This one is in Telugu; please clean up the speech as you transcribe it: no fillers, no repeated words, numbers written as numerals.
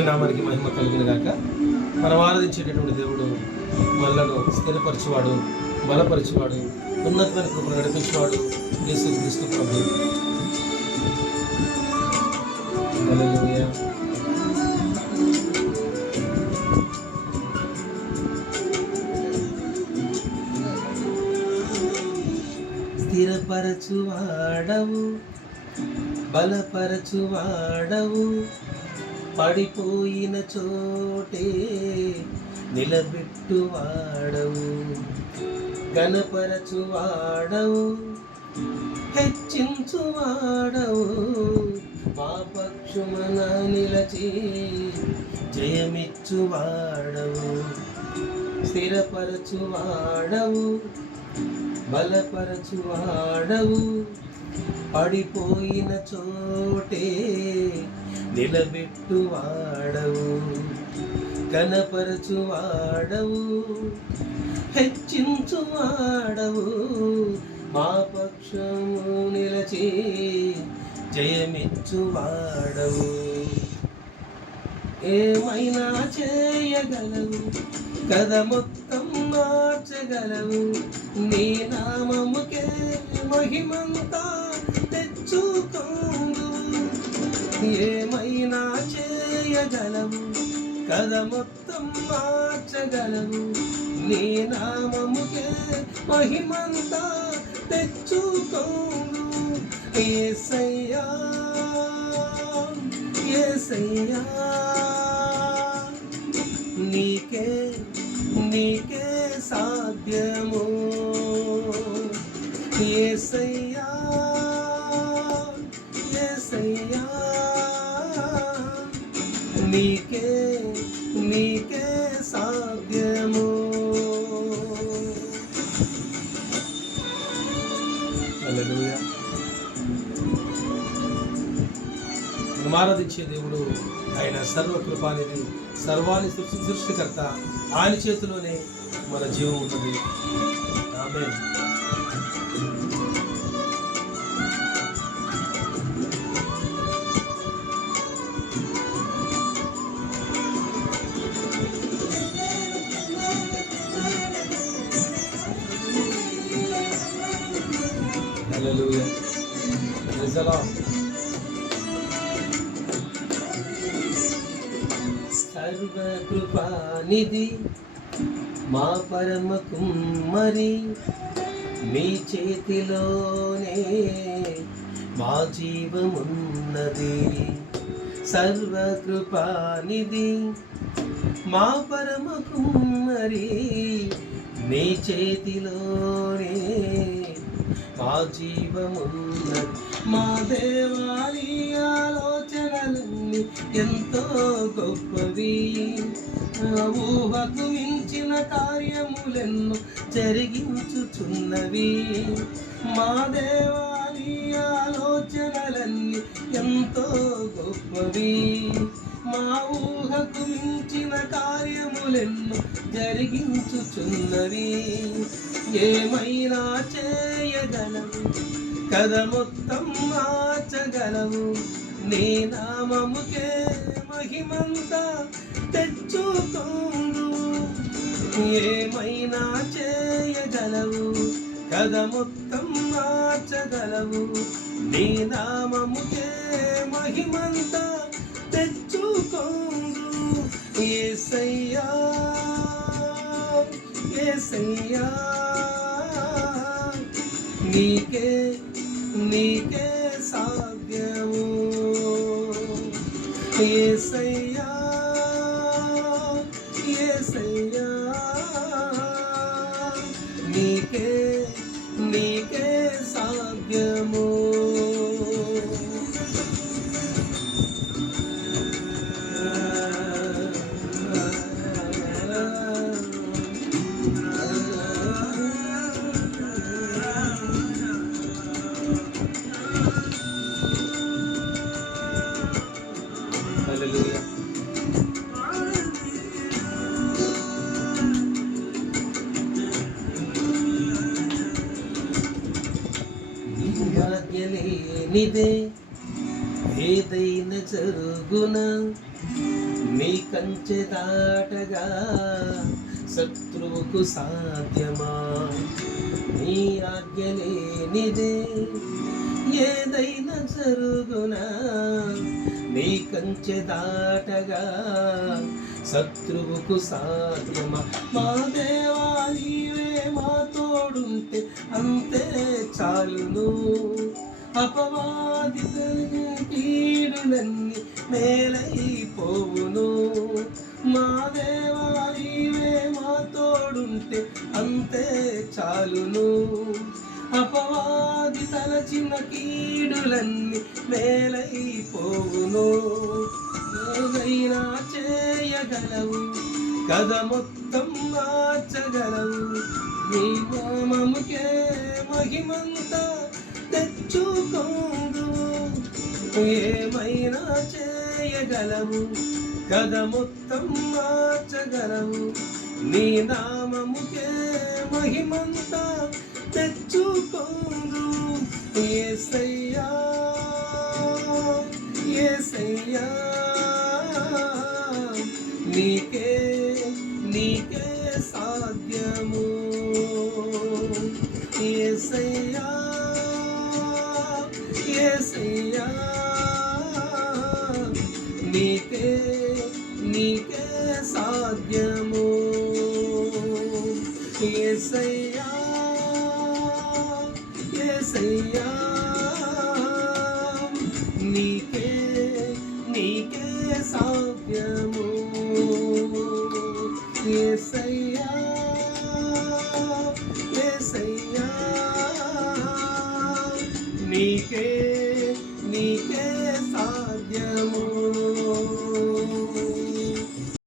దేవుని నామానికి మహిమ కలిగిన గాక. మనం ఆరాధించేటటువంటి దేవుడు మనలను స్థిరపరచువాడు, బలపరచువాడు, ఉన్నతమైన కృపను నడిపించేవాడు యేసుక్రీస్తు ప్రభువు. హల్లెలూయా. స్థిరపరచువాడవు, బలపరచువాడవు, పడిపోయిన చోటే నిలబెట్టువాడవు, ఘనపరచువాడవు, హెచ్చించువాడవు, మా పక్షమున నిలచి జయమిచ్చువాడవు. స్థిరపరచువాడవు, బలపరచువాడవు, పడిపోయిన చోటే నిలబెట్టువాడవు, ఘనపరచువాడవు, హెచ్చించువాడవు, మా పక్షము నిలచి జయమిచ్చువాడవు. ఏమైనా చేయగలవు, కథ మొత్తం మార్చగలవు, నీ నామముకే మహిమంతా తెచ్చుకోండు. ఏమైనా చేయగలవు, కథ మొత్తం మార్చగలవు, నీ నామముకే మహిమంతా తెచ్చుకోండు. యేసయ్యా యేసయ్యా, నీకే నీకే సాధ్యము. యేసయ్యా యేసయ్యా, నీకే నీకే సాధ్యము. హల్లెలూయా. మనం ఆరాధించే దేవుడు ఆయన సర్వకృపానిధి, సర్వాన్ని సృష్టికర్త. ఆయన చేతిలోనే మన జీవం ఉన్నది. Amen. Hallelujah. Praise the Lord. సర్వకృపానిధి మా పరమ కుమ్మరి, మీ చేతిలోనే మా జీవమున్నది. సర్వకృపానిధి మా పరమ కుమ్మరి, మీ చేతిలోనే మా జీవమున్నది. మా దేవాని ఆలోచనలన్నీ ఎంతో గొప్పవి, ఊహకు మించిన కార్యములెన్నో జరిగించుచున్నవి. మా దేవాని ఆలోచనలన్నీ ఎంతో గొప్పవి, మా ఊహకు మించిన కార్యములెన్నో జరిగించుచున్నవి. ఏమైనా చేయగలవు, కథ మొత్తం మార్చగలవు, నీ నామముకే మహిమంతా తెచ్చుకోండు. ఏమైనా చేయగలవు, కథ మొత్తం మార్చగలవు, నీ నామముకే మహిమంతా తెచ్చుకోండు. యేసయ్యా యేసయ్యా, నీకే నీకే సాధ్యము. యేసయ్యా యేసయ్యా, నీకే నీకే సాధ్యము. హల్లెలూయా. ఆజ్ఞలేనిదే ఏదైనా జరుగునా నీ కంచె దాటగా శత్రువుకు సాధ్యమా? నీ ఆజ్ఞ లేనిదే ఏదైనా జరుగునా నీ కంచె దాటగా శత్రువుకు సాధ్యమా? మా దేవా నీవే మా తోడుంటే అంతే చాలును. అపవాది కీడులన్నీ మేలైపోవును. మా దేవా నీవే మా తోడుంటే అంతే చాలును. అపవాది తలచిన కీడులన్నీ మేలైపోవును. ఏదైనా చేయగలవు, కథ మొత్తం మార్చగలవు. నీ నామముకే మహిమంతా తెచ్చుకోదు. ఏమైనా చేయగలవు, కథ మొత్తం మార్చగలవు. నీ నామముకే మహిమంతా తెచ్చుకోదు. యేసయ్యా యేసయ్యా నీకే నీకే సాధ్యము. యేసయ్యా యేసయ్యా నీకే నీకే సాధ్యము. యేసయ్యా యేసయ్యా నీకే